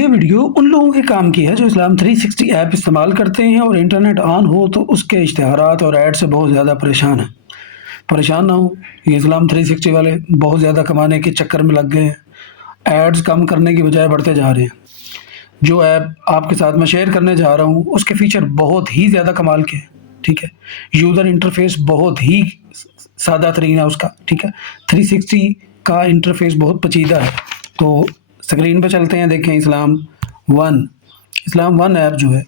یہ ویڈیو ان لوگوں کے کام کی ہے جو اسلام 360 ایپ استعمال کرتے ہیں اور انٹرنیٹ آن ہو تو اس کے اشتہارات اور ایڈ سے بہت زیادہ پریشان ہیں۔ پریشان نہ ہوں، یہ اسلام 360 والے بہت زیادہ کمانے کے چکر میں لگ گئے ہیں، ایڈز کم کرنے کی بجائے بڑھتے جا رہے ہیں۔ جو ایپ آپ کے ساتھ میں شیئر کرنے جا رہا ہوں اس کے فیچر بہت ہی زیادہ کمال کے ہیں، ٹھیک ہے۔ یوزر انٹرفیس بہت ہی سادہ ترین ہے اس کا، ٹھیک ہے۔ 360 کا انٹرفیس بہت پیچیدہ ہے۔ تو اسکرین پہ چلتے ہیں، دیکھیں اسلام ون ایپ جو ہے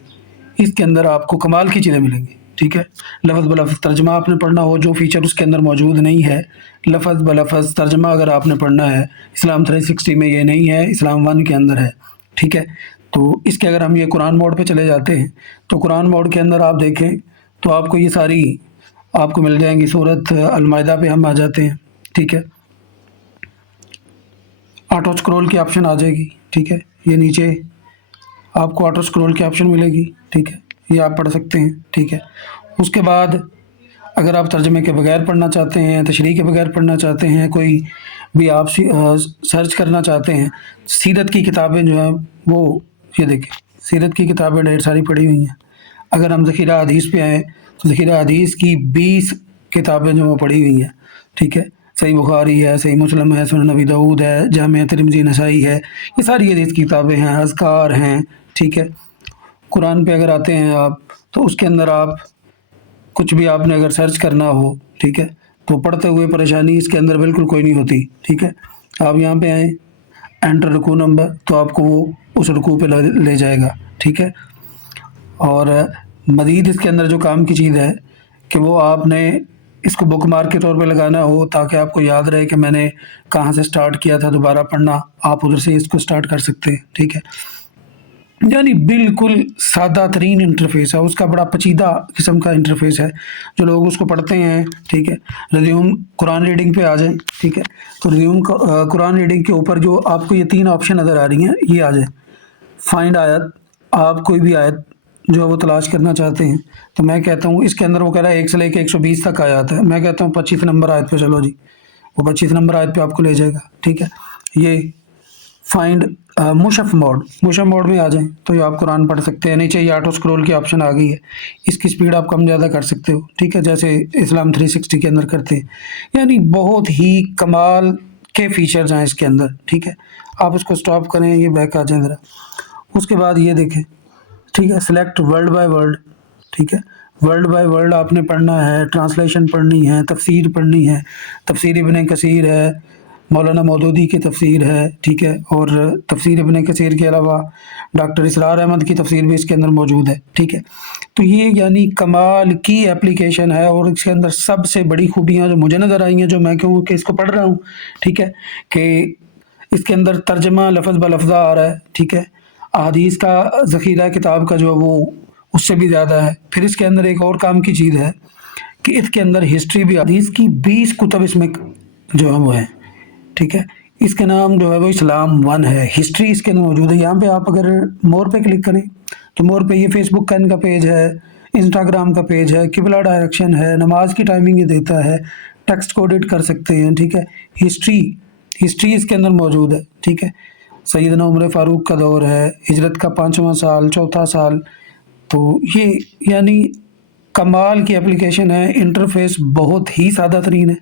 اس کے اندر آپ کو کمال کی چیزیں ملیں گی، ٹھیک ہے۔ لفظ بلفظ ترجمہ آپ نے پڑھنا ہو، جو فیچر اس کے اندر موجود نہیں ہے، لفظ بلفظ ترجمہ اگر آپ نے پڑھنا ہے، اسلام 360 میں یہ نہیں ہے، اسلام ون کے اندر ہے، ٹھیک ہے۔ تو اس کے اگر ہم یہ قرآن موڈ پہ چلے جاتے ہیں تو قرآن موڈ کے اندر آپ دیکھیں تو آپ کو یہ ساری آپ کو مل جائیں گی۔ سورۃ المائدہ پہ ہم آ جاتے ہیں، ٹھیک ہے۔ آٹو اسکرول کی آپشن آ جائے گی، ٹھیک ہے۔ یہ نیچے آپ کو آٹو اسکرول کی آپشن ملے گی، ٹھیک ہے، یہ آپ پڑھ سکتے ہیں، ٹھیک ہے۔ اس کے بعد اگر آپ ترجمے کے بغیر پڑھنا چاہتے ہیں، تشریح کے بغیر پڑھنا چاہتے ہیں، کوئی بھی آپ سرچ کرنا چاہتے ہیں، سیرت کی کتابیں جو ہیں وہ یہ دیکھیں، سیرت کی کتابیں ڈھیر ساری پڑھی ہوئی ہیں۔ اگر ہم ذخیرہ حدیث پہ آئیں تو ذخیرہ حدیث کی 20 کتابیں جو وہ پڑھی ہوئی ہیں، ٹھیک ہے۔ صحیح بخاری ہے، صحیح مسلم ہے، سنن نبی داؤد ہے، جامع ترمذی نسائی ہے، یہ ساری حدیث کی کتابیں ہیں، اذکار ہیں، ٹھیک ہے۔ قرآن پہ اگر آتے ہیں آپ تو اس کے اندر آپ کچھ بھی آپ نے اگر سرچ کرنا ہو، ٹھیک ہے، تو پڑھتے ہوئے پریشانی اس کے اندر بالکل کوئی نہیں ہوتی، ٹھیک ہے۔ آپ یہاں پہ آئیں، انٹر رکوع نمبر، تو آپ کو وہ اس رکوع پہ لے جائے گا، ٹھیک ہے۔ اور مزید اس کے اندر جو کام کی چیز ہے کہ وہ آپ نے اس کو بک مارک کے طور پہ لگانا ہو تاکہ آپ کو یاد رہے کہ میں نے کہاں سے سٹارٹ کیا تھا، دوبارہ پڑھنا آپ ادھر سے اس کو سٹارٹ کر سکتے ہیں، ٹھیک ہے۔ یعنی بالکل سادہ ترین انٹرفیس ہے، اس کا بڑا پیچیدہ قسم کا انٹرفیس ہے جو لوگ اس کو پڑھتے ہیں، ٹھیک ہے۔ ریزیوم قرآن ریڈنگ پہ آ جائیں، ٹھیک ہے۔ تو ریزیوم قرآن ریڈنگ کے اوپر جو آپ کو یہ 3 آپشن نظر آ رہی ہیں، یہ آ جائیں۔ فائنڈ آیت، آپ کوئی بھی آیت جو ہے وہ تلاش کرنا چاہتے ہیں تو میں کہتا ہوں اس کے اندر وہ کہہ رہا ہے 1 سے لے کے 120 تک آیات ہے، میں کہتا ہوں 25 نمبر آیت پہ چلو جی، وہ 25 نمبر آیت پہ آپ کو لے جائے گا، ٹھیک ہے۔ یہ فائنڈ مصحف موڈ میں آ جائیں تو یہ آپ قرآن پڑھ سکتے ہیں۔ نیچے یہ آٹو اسکرول کی آپشن آ گئی ہے، اس کی سپیڈ آپ کم زیادہ کر سکتے ہو، ٹھیک ہے، جیسے اسلام 360 کے اندر کرتے ہیں۔ یعنی بہت ہی کمال کے فیچرز ہیں اس کے اندر، ٹھیک ہے۔ آپ اس کو سٹاپ کریں، یہ بیک آ جائیں ذرا۔ اس کے بعد یہ دیکھیں، ٹھیک ہے، سلیکٹ ورڈ بائی ورڈ، ٹھیک ہے۔ ورڈ بائی ورڈ آپ نے پڑھنا ہے، ٹرانسلیشن پڑھنی ہے، تفسیر پڑھنی ہے۔ تفسیر ابن کثیر ہے، مولانا مودودی کی تفسیر ہے، ٹھیک ہے۔ اور تفسیر ابن کثیر کے علاوہ ڈاکٹر اسرار احمد کی تفسیر بھی اس کے اندر موجود ہے، ٹھیک ہے۔ تو یہ یعنی کمال کی اپلیکیشن ہے، اور اس کے اندر سب سے بڑی خوبیاں جو مجھے نظر آئی ہیں، جو میں کہوں کہ اس کو پڑھ رہا ہوں، ٹھیک ہے، کہ اس کے اندر ترجمہ لفظ بلفظہ آ رہا ہے، ٹھیک ہے۔ احادیث کا ذخیرہ کتاب کا جو وہ اس سے بھی زیادہ ہے۔ پھر اس کے اندر ایک اور کام کی چیز ہے کہ اس کے اندر ہسٹری بھی، حدیث کی 20 کتب اس میں جو ہے وہ ہے، ٹھیک ہے۔ اس کے نام جو ہے وہ اسلام ون ہے، ہسٹری اس کے اندر موجود ہے۔ یہاں پہ آپ اگر مور پہ کلک کریں تو مور پہ یہ فیس بک کا ان کا پیج ہے، انسٹاگرام کا پیج ہے، قبلہ ڈائریکشن ہے، نماز کی ٹائمنگ یہ دیتا ہے، ٹیکسٹ کو ایڈٹ کر سکتے ہیں، ٹھیک ہے۔ ہسٹری اس کے اندر موجود ہے، ٹھیک ہے۔ سیدنا عمر فاروق کا دور ہے، ہجرت کا 5واں سال، 4تھا سال۔ تو یہ یعنی کمال کی اپلیکیشن ہے، انٹرفیس بہت ہی سادہ ترین ہے،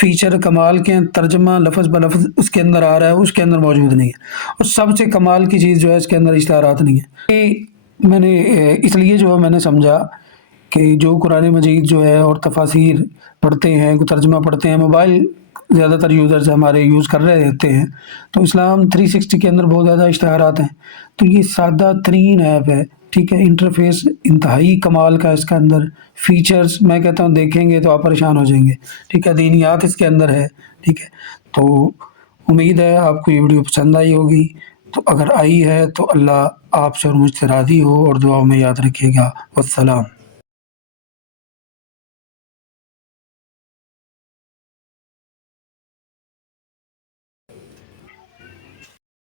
فیچر کمال کے ہیں، ترجمہ لفظ بلفظ اس کے اندر آ رہا ہے، اس کے اندر موجود نہیں ہے۔ اور سب سے کمال کی چیز جو ہے اس کے اندر اشتہارات نہیں ہے۔ یہ میں نے اس لیے جو ہے میں نے سمجھا کہ جو قرآن مجید جو ہے اور تفاسیر پڑھتے ہیں، ترجمہ پڑھتے ہیں، موبائل زیادہ تر یوزرز ہمارے یوز کر رہے ہوتے ہیں، تو اسلام 360 کے اندر بہت زیادہ اشتہارات ہیں۔ تو یہ سادہ ترین ایپ ہے، ٹھیک ہے۔ انٹرفیس انتہائی کمال کا، اس کے اندر فیچرز میں کہتا ہوں دیکھیں گے تو آپ پریشان ہو جائیں گے، ٹھیک ہے۔ دینیات اس کے اندر ہے، ٹھیک ہے۔ تو امید ہے آپ کو یہ ویڈیو پسند آئی ہوگی، تو اگر آئی ہے تو اللہ آپ سے اور مجھ سے راضی ہو، اور دعاؤں میں یاد رکھیے گا۔ والسلام۔